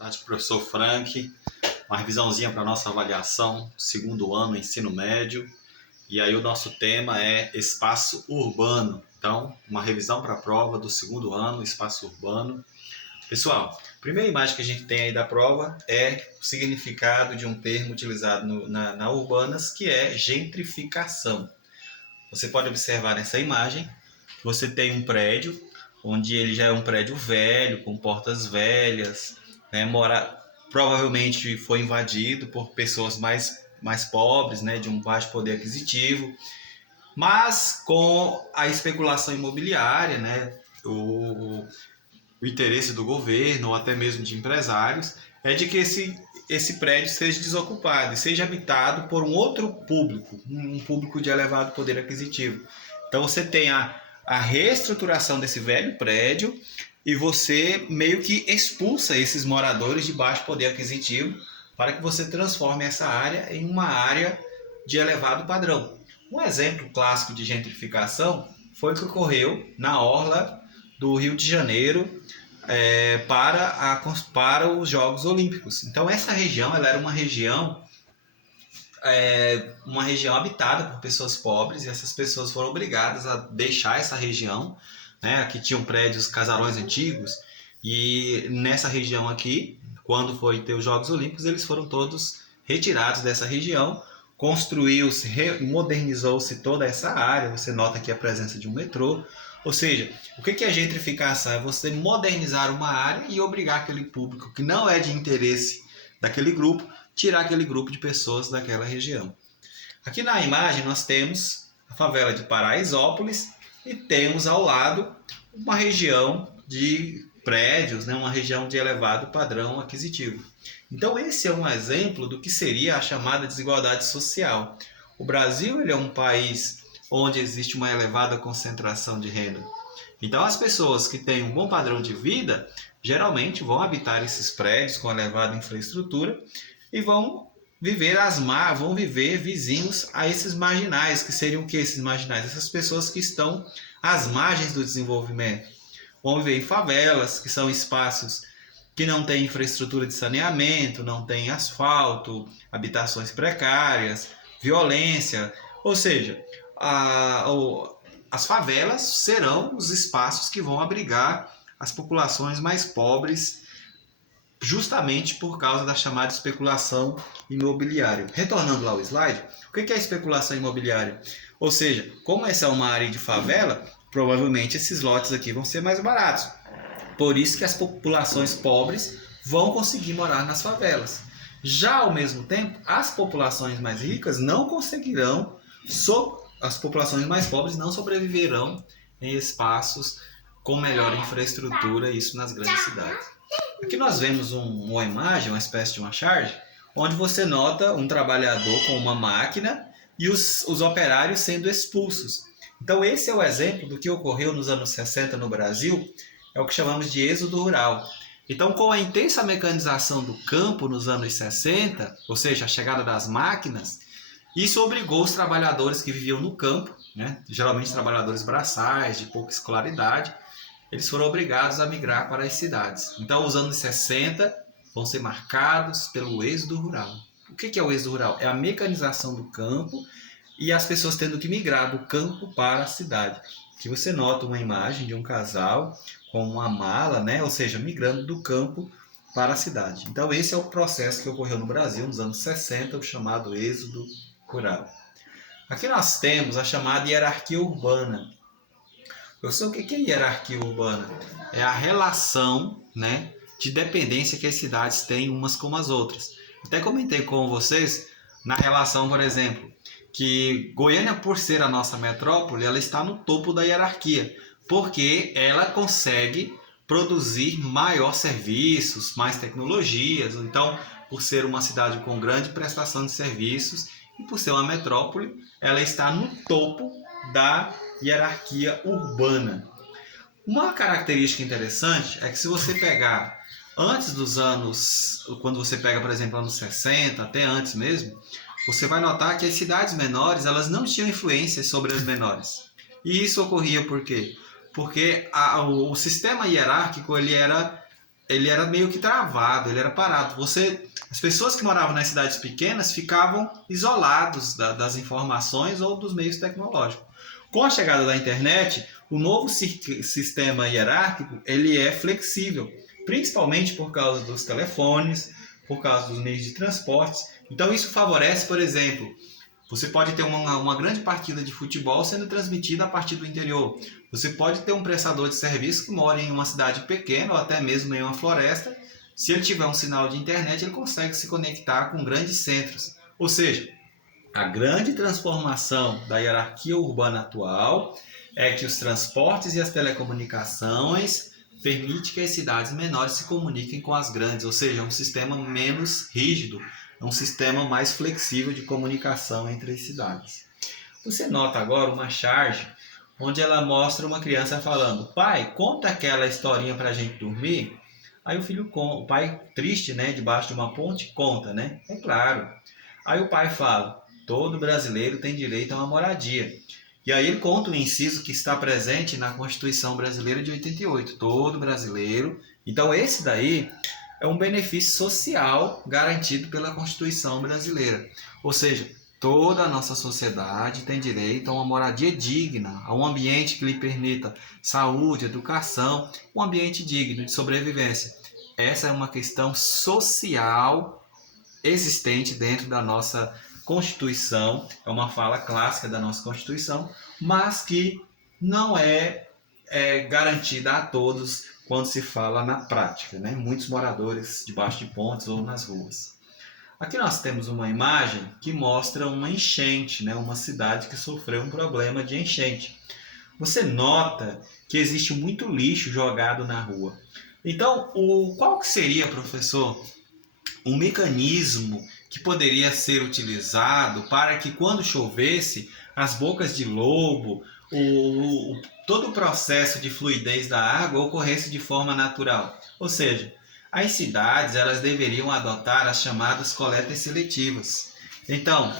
Tarde, professor Frank. Uma revisãozinha para a nossa avaliação, segundo ano, ensino médio. E aí o nosso tema é espaço urbano. Então, uma revisão para a prova do segundo ano, espaço urbano. Pessoal, a primeira imagem que a gente tem aí da prova é o significado de um termo utilizado na Urbanas, que é gentrificação. Você pode observar nessa imagem, você tem um prédio, onde ele já é um prédio velho, com portas velhas, né? Provavelmente foi invadido por pessoas mais pobres, né? De um baixo poder aquisitivo, mas com a especulação imobiliária, né? O interesse do governo ou até mesmo de empresários é de que esse prédio seja desocupado e seja habitado por um outro público, um público de elevado poder aquisitivo. Então você tem a reestruturação desse velho prédio e você meio que expulsa esses moradores de baixo poder aquisitivo para que você transforme essa área em uma área de elevado padrão. Um exemplo clássico de gentrificação foi o que ocorreu na orla do Rio de Janeiro para os Jogos Olímpicos. Então essa região ela era uma região habitada por pessoas pobres, e essas pessoas foram obrigadas a deixar essa região, né? Aqui tinham prédios, casarões antigos, e nessa região aqui, quando foi ter os Jogos Olímpicos, eles foram todos retirados dessa região, modernizou-se toda essa área. Você nota aqui a presença de um metrô. Ou seja, o que é gentrificação? É você modernizar uma área e obrigar aquele público que não é de interesse daquele grupo, tirar aquele grupo de pessoas daquela região. Aqui na imagem nós temos a favela de Paraisópolis e temos ao lado uma região de prédios, né? Uma região de elevado padrão aquisitivo. Então esse é um exemplo do que seria a chamada desigualdade social. O Brasil ele é um país onde existe uma elevada concentração de renda. Então as pessoas que têm um bom padrão de vida geralmente vão habitar esses prédios com elevada infraestrutura e vão viver vizinhos a esses marginais. Que seriam o que esses marginais? Essas pessoas que estão às margens do desenvolvimento. Vão viver em favelas, que são espaços que não têm infraestrutura de saneamento, não têm asfalto, habitações precárias, violência. Ou seja, as favelas serão os espaços que vão abrigar as populações mais pobres, justamente por causa da chamada especulação imobiliária. Retornando lá ao slide, o que é a especulação imobiliária? Ou seja, como essa é uma área de favela, provavelmente esses lotes aqui vão ser mais baratos. Por isso que as populações pobres vão conseguir morar nas favelas. Já ao mesmo tempo, as populações mais ricas não conseguirão, as populações mais pobres não sobreviverão em espaços com melhor infraestrutura, isso nas grandes cidades. Aqui nós vemos uma imagem, uma espécie de uma charge, onde você nota um trabalhador com uma máquina e os operários sendo expulsos. Então esse é o exemplo do que ocorreu nos anos 60 no Brasil, é o que chamamos de êxodo rural. Então, com a intensa mecanização do campo nos anos 60, ou seja, a chegada das máquinas, isso obrigou os trabalhadores que viviam no campo, né, geralmente trabalhadores braçais, de pouca escolaridade, eles foram obrigados a migrar para as cidades. Então, os anos 60 vão ser marcados pelo êxodo rural. O que é o êxodo rural? É a mecanização do campo e as pessoas tendo que migrar do campo para a cidade. Aqui você nota uma imagem de um casal com uma mala, né? Ou seja, migrando do campo para a cidade. Então esse é o processo que ocorreu no Brasil nos anos 60, o chamado êxodo rural. Aqui nós temos a chamada hierarquia urbana. Professor, o que é hierarquia urbana? É a relação, né, de dependência que as cidades têm umas com as outras. Até comentei com vocês na relação, por exemplo, que Goiânia, por ser a nossa metrópole, ela está no topo da hierarquia, porque ela consegue produzir maior serviços, mais tecnologias. Então, por ser uma cidade com grande prestação de serviços e por ser uma metrópole, ela está no topo da hierarquia urbana. Uma característica interessante é que se você pegar antes dos anos, quando você pega, por exemplo, anos 60, até antes mesmo, você vai notar que as cidades menores elas não tinham influência sobre as menores. E isso ocorria por quê? Porque o sistema hierárquico ele era ele era meio que travado, ele era parado. As pessoas que moravam nas cidades pequenas ficavam isolados das informações ou dos meios tecnológicos. Com a chegada da internet, o novo sistema hierárquico ele é flexível, principalmente por causa dos telefones, por causa dos meios de transportes. Então isso favorece, por exemplo, você pode ter uma grande partida de futebol sendo transmitida a partir do interior. Você pode ter um prestador de serviço que mora em uma cidade pequena ou até mesmo em uma floresta. Se ele tiver um sinal de internet, ele consegue se conectar com grandes centros. Ou seja, a grande transformação da hierarquia urbana atual é que os transportes e as telecomunicações permitem que as cidades menores se comuniquem com as grandes, ou seja, um sistema menos rígido, um sistema mais flexível de comunicação entre as cidades. Você nota agora uma charge onde ela mostra uma criança falando: pai, conta aquela historinha para a gente dormir. Aí o pai triste, né, debaixo de uma ponte, conta, né? É claro. Aí o pai fala: todo brasileiro tem direito a uma moradia. E aí ele conta um inciso que está presente na Constituição Brasileira de 88. Todo brasileiro. Então esse daí é um benefício social garantido pela Constituição Brasileira. Ou seja, toda a nossa sociedade tem direito a uma moradia digna, a um ambiente que lhe permita saúde, educação, um ambiente digno de sobrevivência. Essa é uma questão social existente dentro da nossa Constituição, é uma fala clássica da nossa Constituição, mas que não é garantida a todos quando se fala na prática, né? Muitos moradores debaixo de pontes ou nas ruas. Aqui nós temos uma imagem que mostra uma enchente, né? Uma cidade que sofreu um problema de enchente. Você nota que existe muito lixo jogado na rua. Então, qual que seria, professor, um mecanismo que poderia ser utilizado para que quando chovesse, as bocas de lobo, todo o processo de fluidez da água ocorresse de forma natural? Ou seja, as cidades elas deveriam adotar as chamadas coletas seletivas. Então,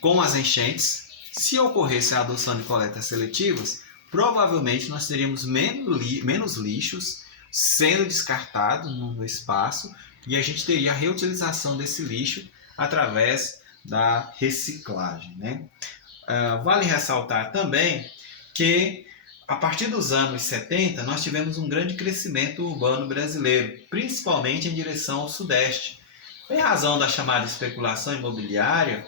com as enchentes, se ocorresse a adoção de coletas seletivas, provavelmente nós teríamos menos lixos sendo descartados no espaço e a gente teria a reutilização desse lixo através da reciclagem, né? Vale ressaltar também que a partir dos anos 70 nós tivemos um grande crescimento urbano brasileiro, principalmente em direção ao sudeste. Em razão da chamada especulação imobiliária,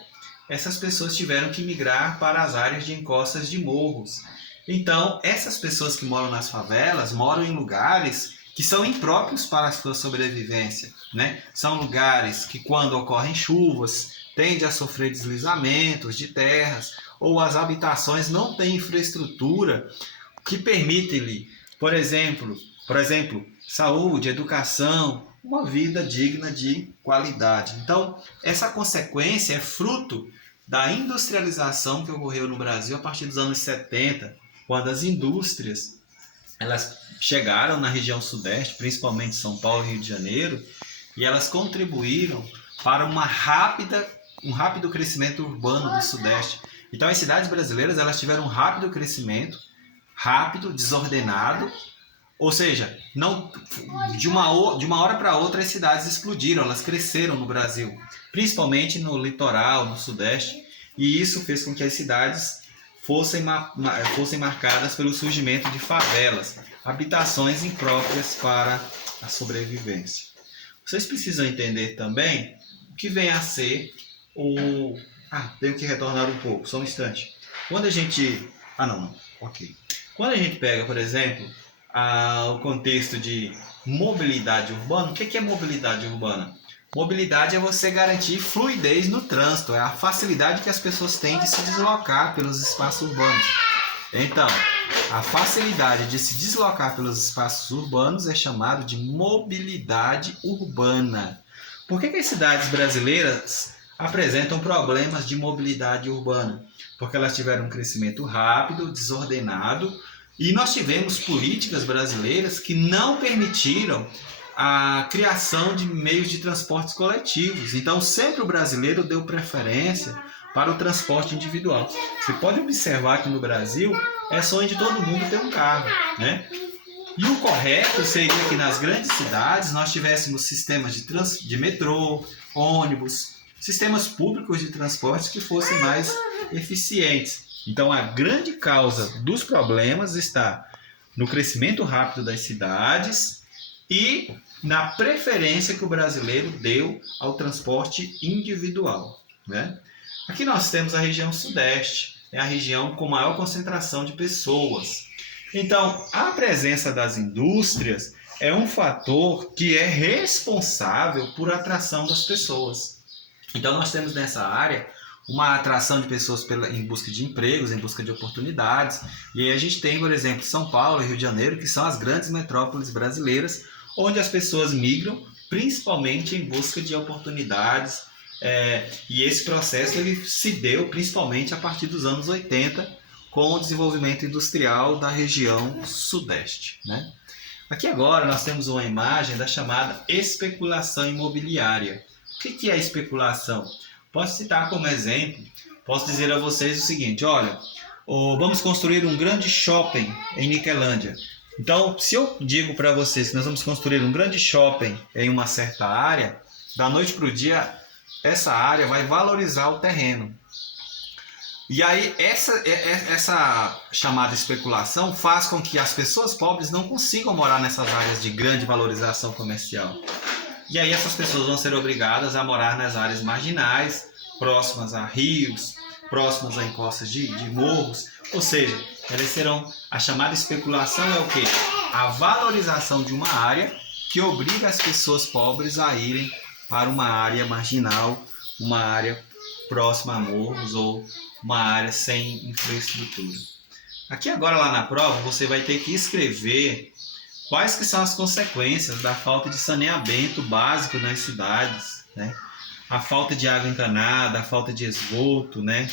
essas pessoas tiveram que migrar para as áreas de encostas de morros. Então, essas pessoas que moram nas favelas moram em lugares que são impróprios para a sua sobrevivência, né? São lugares que, quando ocorrem chuvas, tendem a sofrer deslizamentos de terras, ou as habitações não têm infraestrutura que permite-lhe, por exemplo, saúde, educação, uma vida digna de qualidade. Então, essa consequência é fruto da industrialização que ocorreu no Brasil a partir dos anos 70, quando as indústrias elas chegaram na região sudeste, principalmente São Paulo e Rio de Janeiro, e elas contribuíram para um rápido crescimento urbano do sudeste. Então, as cidades brasileiras elas tiveram um rápido crescimento, rápido, desordenado, ou seja, não, de uma hora para outra as cidades explodiram, elas cresceram no Brasil, principalmente no litoral, no sudeste, e isso fez com que as cidades fossem marcadas pelo surgimento de favelas, habitações impróprias para a sobrevivência. Vocês precisam entender também o que vem a ser tenho que retornar um pouco, só um instante. Quando a gente... Quando a gente pega, por exemplo, o contexto de mobilidade urbana, o que é mobilidade urbana? Mobilidade é você garantir fluidez no trânsito, é a facilidade que as pessoas têm de se deslocar pelos espaços urbanos. Então, a facilidade de se deslocar pelos espaços urbanos é chamado de mobilidade urbana. Por que as cidades brasileiras apresentam problemas de mobilidade urbana? Porque elas tiveram um crescimento rápido, desordenado, e nós tivemos políticas brasileiras que não permitiram a criação de meios de transportes coletivos. Então, sempre o brasileiro deu preferência para o transporte individual. Você pode observar que no Brasil é sonho de todo mundo ter um carro, né? E o correto seria que nas grandes cidades nós tivéssemos sistemas de metrô, ônibus, sistemas públicos de transporte que fossem mais eficientes. Então a grande causa dos problemas está no crescimento rápido das cidades e na preferência que o brasileiro deu ao transporte individual, né? Aqui nós temos a região sudeste, é a região com maior concentração de pessoas. Então, a presença das indústrias é um fator que é responsável por atração das pessoas. Então, nós temos nessa área uma atração de pessoas em busca de empregos, em busca de oportunidades. E aí a gente tem, por exemplo, São Paulo e Rio de Janeiro, que são as grandes metrópoles brasileiras, onde as pessoas migram principalmente em busca de oportunidades. E esse processo ele se deu principalmente a partir dos anos 80, com o desenvolvimento industrial da região sudeste, né? Aqui agora nós temos uma imagem da chamada especulação imobiliária. O que é especulação? Posso citar como exemplo, posso dizer a vocês o seguinte, olha, vamos construir um grande shopping em Niquelândia. Então, se eu digo para vocês que nós vamos construir um grande shopping em uma certa área, da noite para o dia, essa área vai valorizar o terreno. E aí, essa chamada especulação faz com que as pessoas pobres não consigam morar nessas áreas de grande valorização comercial. E aí, essas pessoas vão ser obrigadas a morar nas áreas marginais, próximas a rios, próximas a encostas de morros. Ou seja, elas serão. A chamada especulação é o quê? A valorização de uma área que obriga as pessoas pobres a irem para uma área marginal, uma área próxima a morros ou uma área sem infraestrutura. Aqui agora lá na prova você vai ter que escrever quais que são as consequências da falta de saneamento básico nas cidades, né? A falta de água encanada, a falta de esgoto, né?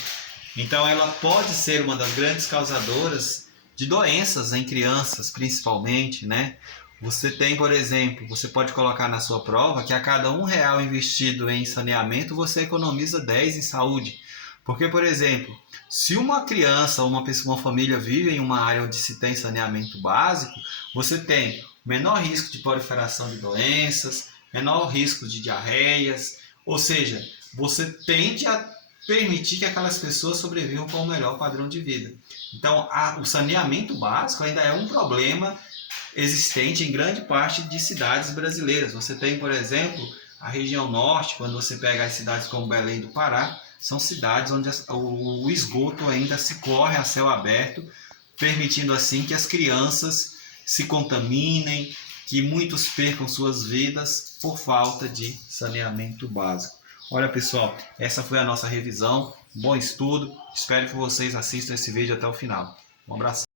Então ela pode ser uma das grandes causadoras de doenças em crianças, principalmente, né? Você tem, por exemplo, você pode colocar na sua prova que a cada R$1 investido em saneamento, você economiza 10 em saúde. Porque, por exemplo, se uma criança ou uma família vive em uma área onde se tem saneamento básico, você tem menor risco de proliferação de doenças, menor risco de diarreias, ou seja, você tende a permitir que aquelas pessoas sobrevivam com o melhor padrão de vida. Então, o saneamento básico ainda é um problema existente em grande parte de cidades brasileiras. Você tem, por exemplo, a região norte, quando você pega as cidades como Belém do Pará, são cidades onde o esgoto ainda se corre a céu aberto, permitindo assim que as crianças se contaminem, que muitos percam suas vidas por falta de saneamento básico. Olha, pessoal, essa foi a nossa revisão. Bom estudo. Espero que vocês assistam esse vídeo até o final. Um abraço.